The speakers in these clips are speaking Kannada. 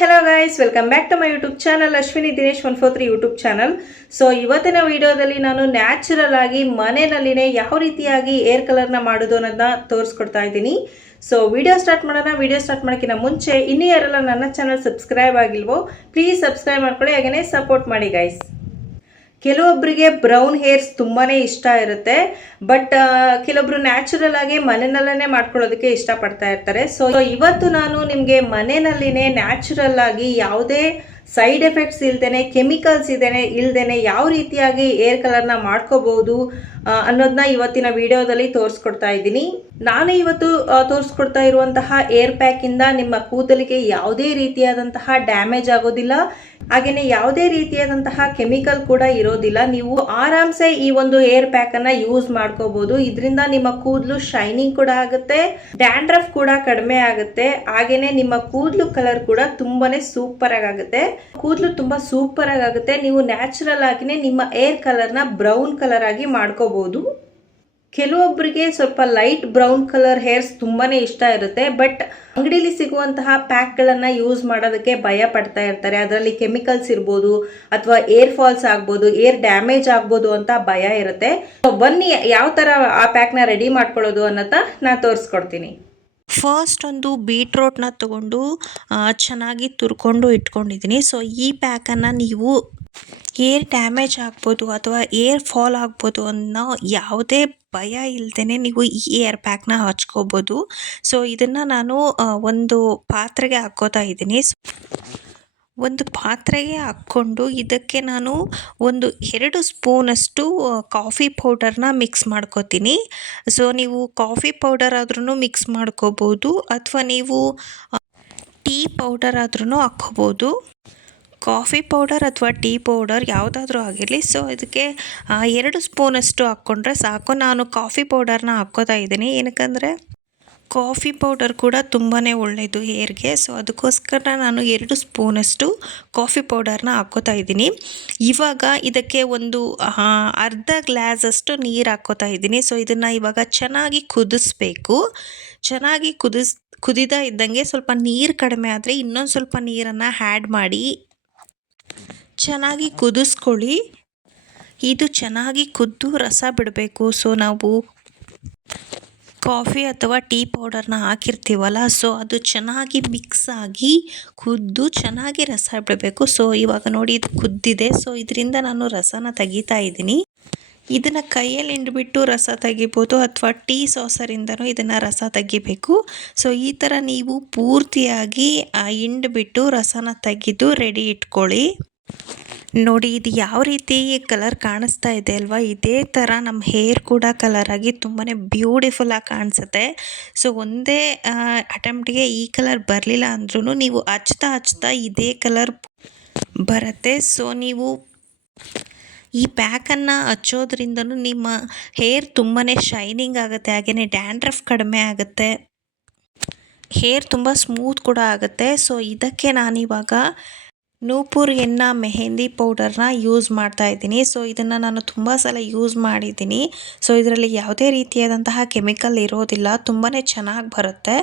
hello guys, welcome back to my YouTube channel Ashwini Dinesh 143 YouTube channel. So ಇವತ್ತಿನ ವಿಡಿಯೋದಲ್ಲಿ ನಾನು ನ್ಯಾಚುರಲ್ ಆಗಿ ಮನೆಯಲ್ಲಿನೇ ಯಾವ ರೀತಿಯಾಗಿ ಏರ್ ಕಲರ್ ನ ಮಾಡೋದು ಅನ್ನೋದನ್ನ ತೋರಿಸ್ಕೊಡ್ತಾ ಇದ್ದೀನಿ. ಸೊ ವಿಡಿಯೋ ಸ್ಟಾರ್ಟ್ ಮಾಡೋಣ. ವಿಡಿಯೋ ಸ್ಟಾರ್ಟ್ ಮಾಡೋಕ್ಕಿಂತ ಮುಂಚೆ ಇನ್ನೂ ಯಾರೆಲ್ಲ ನನ್ನ ಚಾನಲ್ ಸಬ್ಸ್ಕ್ರೈಬ್ ಆಗಿಲ್ವೋ ಪ್ಲೀಸ್ ಸಬ್ಸ್ಕ್ರೈಬ್ ಮಾಡ್ಕೊಳ್ಳಿ, ಹಾಗೇನೇ ಸಪೋರ್ಟ್ ಮಾಡಿ ಗೈಸ್. ಕೆಲವೊಬ್ಬರಿಗೆ ಬ್ರೌನ್ ಹೇರ್ಸ್ ತುಂಬಾನೇ ಇಷ್ಟ ಇರುತ್ತೆ, ಬಟ್ ಕೆಲವೊಬ್ರು ನ್ಯಾಚುರಲ್ ಆಗಿ ಮನೆಯಲ್ಲೇ ಮಾಡ್ಕೊಳ್ಳೋದಕ್ಕೆ ಇಷ್ಟಪಡ್ತಾ ಇರ್ತಾರೆ. ಸೊ ಇವತ್ತು ನಾನು ನಿಮಗೆ ಮನೆಯಲ್ಲಿನೇ ನ್ಯಾಚುರಲ್ ಆಗಿ ಯಾವುದೇ ಸೈಡ್ ಎಫೆಕ್ಟ್ಸ್ ಇಲ್ದೇನೆ, ಕೆಮಿಕಲ್ಸ್ ಇಲ್ದೇನೆ ಯಾವ ರೀತಿಯಾಗಿ ಏರ್ ಕಲರ್ನ ಮಾಡ್ಕೋಬಹುದು ಅನ್ನೋದನ್ನ ಇವತ್ತಿನ ವಿಡಿಯೋದಲ್ಲಿ ತೋರಿಸ್ಕೊಡ್ತಾ ಇದ್ದೀನಿ. ನಾನು ಇವತ್ತು ತೋರಿಸ್ಕೊಡ್ತಾ ಇರುವಂತಹ ಏರ್ ಪ್ಯಾಕ್ ಇಂದ ನಿಮ್ಮ ಕೂದಲಿಗೆ ಯಾವುದೇ ರೀತಿಯಾದಂತಹ ಡ್ಯಾಮೇಜ್ ಆಗೋದಿಲ್ಲ, ಹಾಗೇನೆ ಯಾವುದೇ ರೀತಿಯಾದಂತಹ ಕೆಮಿಕಲ್ ಕೂಡ ಇರೋದಿಲ್ಲ. ನೀವು ಆರಾಮ್ಸೆ ಈ ಒಂದು ಏರ್ ಪ್ಯಾಕ್ ಅನ್ನ ಯೂಸ್ ಮಾಡ್ಕೋಬಹುದು. ಇದರಿಂದ ನಿಮ್ಮ ಕೂದಲು ಶೈನಿಂಗ್ ಕೂಡ ಆಗುತ್ತೆ, ಡ್ಯಾಂಡ್ರಫ್ ಕೂಡ ಕಡಿಮೆ ಆಗುತ್ತೆ, ಹಾಗೇನೆ ನಿಮ್ಮ ಕೂದಲು ಕಲರ್ ಕೂಡ ತುಂಬಾನೇ ಸೂಪರ್ ಆಗುತ್ತೆ. ಕೂದಲು ತುಂಬಾ ಸೂಪರ್ ಆಗುತ್ತೆ. ನೀವು ನ್ಯಾಚುರಲ್ ಆಗಿನೇ ನಿಮ್ಮ ಏರ್ ಕಲರ್ ನ ಬ್ರೌನ್ ಕಲರ್ ಆಗಿ ಮಾಡ್ಕೋಬಹುದು. ಕೆಲವೊಬ್ಬರಿಗೆ ಸ್ವಲ್ಪ ಲೈಟ್ ಬ್ರೌನ್ ಕಲರ್ ಹೇರ್ಸ್ ತುಂಬಾನೇ ಇಷ್ಟ ಇರುತ್ತೆ, ಬಟ್ ಅಂಗಡಿಲಿ ಸಿಗುವಂತಹ ಪ್ಯಾಕ್ ಗಳನ್ನ ಯೂಸ್ ಮಾಡೋದಕ್ಕೆ ಭಯ ಪಡ್ತಾ ಇರ್ತಾರೆ. ಅದರಲ್ಲಿ ಕೆಮಿಕಲ್ಸ್ ಇರ್ಬೋದು ಅಥವಾ ಏರ್ ಫಾಲ್ಸ್ ಆಗ್ಬೋದು, ಏರ್ ಡ್ಯಾಮೇಜ್ ಆಗ್ಬೋದು ಅಂತ ಭಯ ಇರುತ್ತೆ. ಬನ್ನಿ ಯಾವ ತರ ಆ ಪ್ಯಾಕ್ ನ ರೆಡಿ ಮಾಡ್ಕೊಳ್ಳೋದು ಅನ್ನೋದನ್ನ ನಾನು ತೋರಿಸ್ಕೊಡ್ತೀನಿ. ಫಸ್ಟ್ ಒಂದು ಬೀಟ್ರೋಟ್ನ ತಗೊಂಡು ಚೆನ್ನಾಗಿ ತುರ್ಕೊಂಡು ಇಟ್ಕೊಂಡಿದ್ದೀನಿ. ಸೊ ಈ ಪ್ಯಾಕನ್ನು ನೀವು ಏರ್ ಡ್ಯಾಮೇಜ್ ಆಗ್ಬೋದು ಅಥವಾ ಏರ್ ಫಾಲ್ ಆಗ್ಬೋದು ಅನ್ನೋ ಯಾವುದೇ ಭಯ ಇಲ್ಲದೇ ನೀವು ಈ ಏರ್ ಪ್ಯಾಕ್ನ ಹಚ್ಕೋಬೋದು. ಸೊ ಇದನ್ನು ನಾನು ಒಂದು ಪಾತ್ರೆಗೆ ಹಾಕ್ಕೋತಾ ಇದ್ದೀನಿ. ಒಂದು ಪಾತ್ರೆಗೆ ಹಾಕ್ಕೊಂಡು ಇದಕ್ಕೆ ನಾನು 2 ಸ್ಪೂನಷ್ಟು ಕಾಫಿ ಪೌಡರ್ನ ಮಿಕ್ಸ್ ಮಾಡ್ಕೋತೀನಿ. ಸೊ ನೀವು ಕಾಫಿ ಪೌಡರ್ ಆದ್ರೂ ಮಿಕ್ಸ್ ಮಾಡ್ಕೋಬೋದು ಅಥವಾ ನೀವು ಟೀ ಪೌಡರ್ ಆದ್ರೂ ಹಾಕ್ಕೋಬೋದು. ಕಾಫಿ ಪೌಡರ್ ಅಥವಾ ಟೀ ಪೌಡರ್ ಯಾವುದಾದ್ರೂ ಆಗಿರಲಿ. ಸೊ ಇದಕ್ಕೆ 2 ಸ್ಪೂನಷ್ಟು ಹಾಕ್ಕೊಂಡ್ರೆ ಸಾಕು. ನಾನು ಕಾಫಿ ಪೌಡರ್ನ ಹಾಕ್ಕೋತಾ ಇದ್ದೀನಿ, ಏನಕ್ಕಂದರೆ ಕಾಫಿ ಪೌಡರ್ ಕೂಡ ತುಂಬಾ ಒಳ್ಳೆಯದು ಹೇರ್ಗೆ. ಸೊ ಅದಕ್ಕೋಸ್ಕರ ನಾನು 2 ಸ್ಪೂನಷ್ಟು ಕಾಫಿ ಪೌಡರ್ನ ಹಾಕ್ಕೋತಾ ಇದ್ದೀನಿ. ಇವಾಗ ಇದಕ್ಕೆ ಒಂದು ಅರ್ಧ ಗ್ಲಾಸಷ್ಟು ನೀರು ಹಾಕ್ಕೋತಾ ಇದ್ದೀನಿ. ಸೊ ಇದನ್ನು ಇವಾಗ ಚೆನ್ನಾಗಿ ಕುದಿಸ್ಬೇಕು. ಚೆನ್ನಾಗಿ ಕುದಿದ ಇದ್ದಂಗೆ ಸ್ವಲ್ಪ ನೀರು ಕಡಿಮೆ ಆದರೆ ಇನ್ನೊಂದು ಸ್ವಲ್ಪ ನೀರನ್ನು ಆ್ಯಡ್ ಮಾಡಿ ಚೆನ್ನಾಗಿ ಕುದಿಸ್ಕೊಳ್ಳಿ. ಇದು ಚೆನ್ನಾಗಿ ಕುದ್ದು ರಸ ಬಿಡಬೇಕು. ಸೊ ನಾವು ಕಾಫಿ ಅಥವಾ ಟೀ ಪೌಡರ್ನ ಹಾಕಿರ್ತೀವಲ್ಲ, ಸೊ ಅದು ಚೆನ್ನಾಗಿ ಮಿಕ್ಸ್ ಆಗಿ ಕುದ್ದು ಚೆನ್ನಾಗಿ ರಸ ಬಿಡಬೇಕು. ಸೊ ಇವಾಗ ನೋಡಿ ಇದು ಕುದ್ದಿದೆ. ಸೊ ಇದರಿಂದ ನಾನು ರಸನ ತೆಗಿತಾ ಇದ್ದೀನಿ. ಇದನ್ನು ಕೈಯಲ್ಲಿ ಹಿಂಡ್ಬಿಟ್ಟು ರಸ ತೆಗಿಬೋದು ಅಥವಾ ಟೀ ಸಾಸರಿಂದನೂ ಇದನ್ನು ರಸ ತೆಗಿಬೇಕು. ಸೊ ಈ ಥರ ನೀವು ಪೂರ್ತಿಯಾಗಿ ಹಿಂಡ್ಬಿಟ್ಟು ರಸನ ತೆಗೆದು ರೆಡಿ ಇಟ್ಕೊಳ್ಳಿ. ನೋಡಿ ಇದು ಯಾವ ರೀತಿ ಕಲರ್ ಕಾಣಿಸ್ತಾ ಇದೆ ಅಲ್ವಾ, ಇದೇ ಥರ ನಮ್ಮ ಹೇರ್ ಕೂಡ ಕಲರ್ ಆಗಿ ತುಂಬಾ ಬ್ಯೂಟಿಫುಲ್ಲಾಗಿ ಕಾಣಿಸುತ್ತೆ. ಸೊ ಒಂದೇ ಅಟೆಂಪ್ಟಿಗೆ ಈ ಕಲರ್ ಬರಲಿಲ್ಲ ಅಂದ್ರೂ ನೀವು ಹಚ್ತಾ ಇದೇ ಕಲರ್ ಬರುತ್ತೆ. ಸೊ ನೀವು ಈ ಪ್ಯಾಕನ್ನು ಹಚ್ಚೋದ್ರಿಂದನೂ ನಿಮ್ಮ ಹೇರ್ ತುಂಬಾ ಶೈನಿಂಗ್ ಆಗುತ್ತೆ, ಹಾಗೆಯೇ ಡ್ಯಾಂಡ್ರಫ್ ಕಡಿಮೆ ಆಗುತ್ತೆ, ಹೇರ್ ತುಂಬ ಸ್ಮೂತ್ ಕೂಡ ಆಗುತ್ತೆ. ಸೊ ಇದಕ್ಕೆ ನಾನಿವಾಗ ನೂಪುರ್ ಎನ್ನ ಮೆಹಂದಿ ಪೌಡರ್ನ ಯೂಸ್ ಮಾಡ್ತಾ ಇದ್ದೀನಿ. ಸೊ ಇದನ್ನು ನಾನು ತುಂಬ ಸಲ ಯೂಸ್ ಮಾಡಿದ್ದೀನಿ. ಸೊ ಇದರಲ್ಲಿ ಯಾವುದೇ ರೀತಿಯಾದಂತಹ ಕೆಮಿಕಲ್ ಇರೋದಿಲ್ಲ, ತುಂಬಾ ಚೆನ್ನಾಗಿ ಬರುತ್ತೆ.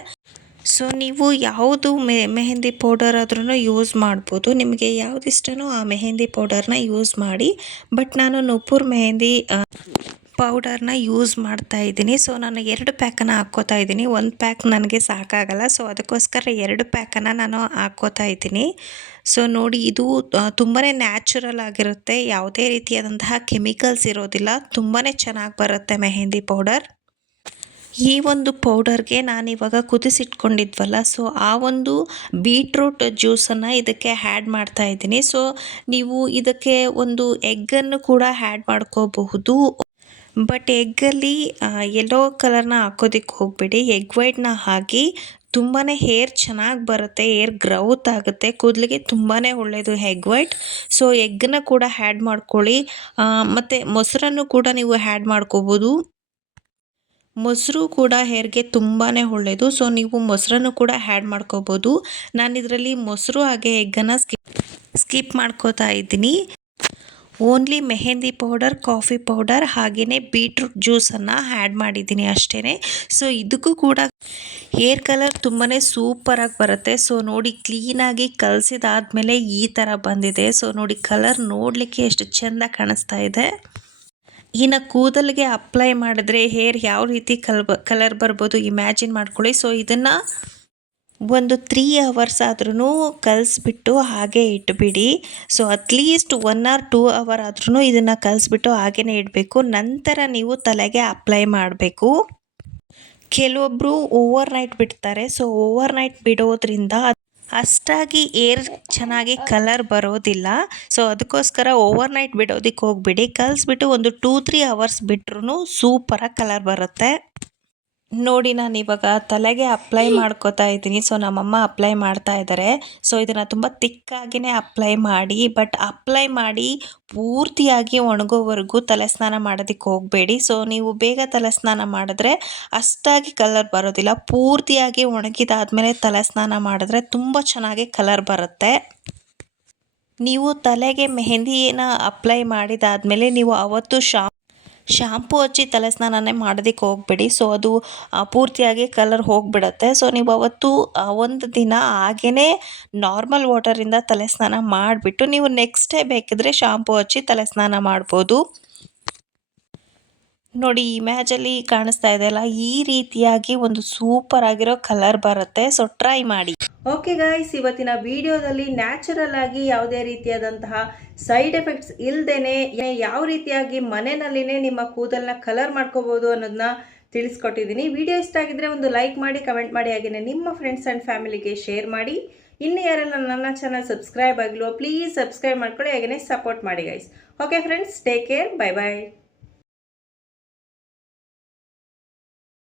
ಸೊ ನೀವು ಯಾವುದು ಮೆಹಂದಿ ಪೌಡರ್ ಆದ್ರೂ ಯೂಸ್ ಮಾಡ್ಬೋದು. ನಿಮಗೆ ಯಾವ್ದು ಇಷ್ಟನೋ ಆ ಮೆಹಂದಿ ಪೌಡರ್ನ ಯೂಸ್ ಮಾಡಿ. ಬಟ್ ನಾನು ನೂಪುರ್ ಮೆಹಂದಿ ಪೌಡರ್ನ ಯೂಸ್ ಮಾಡ್ತಾ ಇದ್ದೀನಿ. ಸೊ ನಾನು 2 ಪ್ಯಾಕನ್ನು ಹಾಕ್ಕೋತಾ ಇದ್ದೀನಿ. 1 ಪ್ಯಾಕ್ ನನಗೆ ಸಾಕಾಗಲ್ಲ. ಸೊ ಅದಕ್ಕೋಸ್ಕರ 2 ಪ್ಯಾಕನ್ನು ನಾನು ಹಾಕ್ಕೋತಾ ಇದ್ದೀನಿ. ಸೊ ನೋಡಿ ಇದು ತುಂಬಾ ನ್ಯಾಚುರಲ್ ಆಗಿರುತ್ತೆ, ಯಾವುದೇ ರೀತಿಯಾದಂತಹ ಕೆಮಿಕಲ್ಸ್ ಇರೋದಿಲ್ಲ, ತುಂಬಾ ಚೆನ್ನಾಗಿ ಬರುತ್ತೆ ಮೆಹಂದಿ ಪೌಡರ್. ಈ ಒಂದು ಪೌಡರ್ಗೆ ನಾನಿವಾಗ ಕುದಿಸಿಟ್ಕೊಂಡಿದ್ವಲ್ಲ, ಸೊ ಆ ಒಂದು ಬೀಟ್ರೂಟ್ ಜ್ಯೂಸನ್ನು ಇದಕ್ಕೆ ಆ್ಯಡ್ ಮಾಡ್ತಾ ಇದ್ದೀನಿ. ಸೊ ನೀವು ಇದಕ್ಕೆ ಒಂದು ಎಗ್ಗನ್ನು ಕೂಡ ಆ್ಯಡ್ ಮಾಡ್ಕೋಬಹುದು, ಬಟ್ ಎಗ್ಗಲ್ಲಿ ಯೆಲ್ಲೋ ಕಲರ್ನ ಹಾಕೋದಕ್ಕೆ ಹೋಗಬೇಡಿ. ಎಗ್ ವೈಟ್ನ ಹಾಕಿ ತುಂಬಾ ಹೇರ್ ಚೆನ್ನಾಗಿ ಬರುತ್ತೆ, ಹೇರ್ ಗ್ರೌತ್ ಆಗುತ್ತೆ, ಕೂದಲಿಗೆ ತುಂಬಾ ಒಳ್ಳೆಯದು ಎಗ್ ವೈಟ್. ಸೊ ಎಗ್ಗನ್ನ ಕೂಡ ಆ್ಯಡ್ ಮಾಡ್ಕೊಳ್ಳಿ. ಮತ್ತು ಮೊಸರನ್ನು ಕೂಡ ನೀವು ಆ್ಯಡ್ ಮಾಡ್ಕೋಬೋದು. ಮೊಸರು ಕೂಡ ಹೇರ್ಗೆ ತುಂಬಾ ಒಳ್ಳೆಯದು. ಸೊ ನೀವು ಮೊಸರನ್ನು ಕೂಡ ಆ್ಯಡ್ ಮಾಡ್ಕೋಬೋದು. ನಾನು ಇದರಲ್ಲಿ ಮೊಸರು ಹಾಗೆ ಎಗ್ಗನ್ನು ಸ್ಕಿಪ್ ಮಾಡ್ಕೋತಾ ಇದ್ದೀನಿ. Only mehndi powder, coffee powder ಹಾಗೆಯೇ ಬೀಟ್ರೂಟ್ ಜ್ಯೂಸನ್ನು ಆ್ಯಡ್ ಮಾಡಿದ್ದೀನಿ ಅಷ್ಟೇ. ಸೊ ಇದಕ್ಕೂ ಕೂಡ ಹೇರ್ ಕಲರ್ ತುಂಬಾ ಸೂಪರಾಗಿ ಬರುತ್ತೆ. ಸೊ ನೋಡಿ, ಕ್ಲೀನಾಗಿ ಕಲಸಿದಾದ್ಮೇಲೆ ಈ ಥರ ಬಂದಿದೆ. ಸೊ ನೋಡಿ, ಕಲರ್ ನೋಡಲಿಕ್ಕೆ ಎಷ್ಟು ಚೆಂದ ಕಾಣಿಸ್ತಾ ಇದೆ. ಇನ್ನು ಕೂದಲಿಗೆ ಅಪ್ಲೈ ಮಾಡಿದ್ರೆ ಹೇರ್ ಯಾವ ರೀತಿ ಕಲರ್ ಬರ್ಬೋದು ಇಮ್ಯಾಜಿನ್ ಮಾಡ್ಕೊಳ್ಳಿ. ಸೊ ಇದನ್ನು ಒಂದು 3 ಅವರ್ಸ್ ಆದ್ರೂ ಕಲಿಸ್ಬಿಟ್ಟು ಹಾಗೆ ಇಟ್ಬಿಡಿ. ಸೊ ಅಟ್ಲೀಸ್ಟ್ 1 or 2 ಅವರ್ ಆದ್ರೂ ಇದನ್ನು ಕಲಿಸ್ಬಿಟ್ಟು ಹಾಗೇ ಇಡಬೇಕು. ನಂತರ ನೀವು ತಲೆಗೆ ಅಪ್ಲೈ ಮಾಡಬೇಕು. ಕೆಲವೊಬ್ಬರು ಓವರ್ ನೈಟ್ ಬಿಡ್ತಾರೆ. ಸೊ ಓವರ್ ನೈಟ್ ಬಿಡೋದ್ರಿಂದ ಅಷ್ಟಾಗಿ ಏರ್ ಚೆನ್ನಾಗಿ ಕಲರ್ ಬರೋದಿಲ್ಲ. ಸೊ ಅದಕ್ಕೋಸ್ಕರ ಓವರ್ ನೈಟ್ ಬಿಡೋದಕ್ಕೆ ಹೋಗ್ಬಿಡಿ. ಕಲಿಸ್ಬಿಟ್ಟು ಒಂದು 2-3 ಅವರ್ಸ್ ಬಿಟ್ರೂ ಸೂಪರಾಗಿ ಕಲರ್ ಬರುತ್ತೆ. ನೋಡಿ, ನಾನು ಇವಾಗ ತಲೆಗೆ ಅಪ್ಲೈ ಮಾಡ್ಕೋತಾ ಇದ್ದೀನಿ. ಸೊ ನಮ್ಮಮ್ಮ ಅಪ್ಲೈ ಮಾಡ್ತಾ ಇದ್ದಾರೆ. ಸೊ ಇದನ್ನು ತುಂಬ ತಿಕ್ಕಾಗಿಯೇ ಅಪ್ಲೈ ಮಾಡಿ, ಬಟ್ ಅಪ್ಲೈ ಮಾಡಿ ಪೂರ್ತಿಯಾಗಿ ಒಣಗೋವರೆಗೂ ತಲೆ ಸ್ನಾನ ಮಾಡೋದಕ್ಕೆ ಹೋಗಬೇಡಿ. ಸೊ ನೀವು ಬೇಗ ತಲೆ ಸ್ನಾನ ಮಾಡಿದ್ರೆ ಅಷ್ಟಾಗಿ ಕಲರ್ ಬರೋದಿಲ್ಲ. ಪೂರ್ತಿಯಾಗಿ ಒಣಗಿದಾದ್ಮೇಲೆ ತಲೆ ಸ್ನಾನ ಮಾಡಿದ್ರೆ ತುಂಬ ಚೆನ್ನಾಗಿ ಕಲರ್ ಬರುತ್ತೆ. ನೀವು ತಲೆಗೆ ಮೆಹಂದಿನ ಅಪ್ಲೈ ಮಾಡಿದಾದ್ಮೇಲೆ ನೀವು ಅವತ್ತು ಶಾಂಪು ಹಚ್ಚಿ ತಲೆ ಸ್ನಾನನೇ ಮಾಡೋದಕ್ಕೆ ಹೋಗಬೇಡಿ. ಸೊ ಅದು ಪೂರ್ತಿಯಾಗಿ ಕಲರ್ ಹೋಗಿಬಿಡತ್ತೆ. ಸೊ ನೀವು ಅವತ್ತು ಒಂದು ದಿನ ಹಾಗೇ ನಾರ್ಮಲ್ ವಾಟರಿಂದ ತಲೆ ಸ್ನಾನ ಮಾಡಿಬಿಟ್ಟು ನೀವು ನೆಕ್ಸ್ಟ್ ಡೇ ಬೇಕಿದ್ರೆ ಶಾಂಪು ಹಚ್ಚಿ ತಲೆ ಸ್ನಾನ ಮಾಡ್ಬೋದು. ನೋಡಿ, ಇಮೇಜಲ್ಲಿ ಕಾಣಿಸ್ತಾ ಇದೆಯಲ್ಲ, ಈ ರೀತಿಯಾಗಿ ಒಂದು ಸೂಪರ್ ಆಗಿರೋ ಕಲರ್ ಬರುತ್ತೆ. ಸೊ ಟ್ರೈ ಮಾಡಿ. ಓಕೆ ಗೈಸ್, ಇವತ್ತಿನ ವಿಡಿಯೋದಲ್ಲಿ ನ್ಯಾಚುರಲ್ ಆಗಿ ಯಾವುದೇ ರೀತಿಯಾದಂತಹ ಸೈಡ್ ಎಫೆಕ್ಟ್ಸ್ ಇಲ್ದೇನೆ ಯಾವ ರೀತಿಯಾಗಿ ಮನೆಯಲ್ಲಿನೇ ನಿಮ್ಮ ಕೂದಲನ್ನ ಕಲರ್ ಮಾಡ್ಕೋಬಹುದು ಅನ್ನೋದನ್ನ ತಿಳಿಸ್ಕೊಟ್ಟಿದ್ದೀನಿ. ವಿಡಿಯೋ ಇಷ್ಟ ಆಗಿದ್ರೆ ಒಂದು ಲೈಕ್ ಮಾಡಿ, ಕಮೆಂಟ್ ಮಾಡಿ, ಹಾಗೆಯೇ ನಿಮ್ಮ ಫ್ರೆಂಡ್ಸ್ ಆ್ಯಂಡ್ ಫ್ಯಾಮಿಲಿಗೆ ಶೇರ್ ಮಾಡಿ. ಇನ್ನು ಯಾರೆಲ್ಲ ನನ್ನ ಚಾನಲ್ ಸಬ್ಸ್ಕ್ರೈಬ್ ಆಗಿಲ್ವೋ ಪ್ಲೀಸ್ ಸಬ್ಸ್ಕ್ರೈಬ್ ಮಾಡ್ಕೊಳ್ಳಿ, ಹಾಗೆಯೇ ಸಪೋರ್ಟ್ ಮಾಡಿ guys. Okay friends, take care, bye ಬಾಯ್.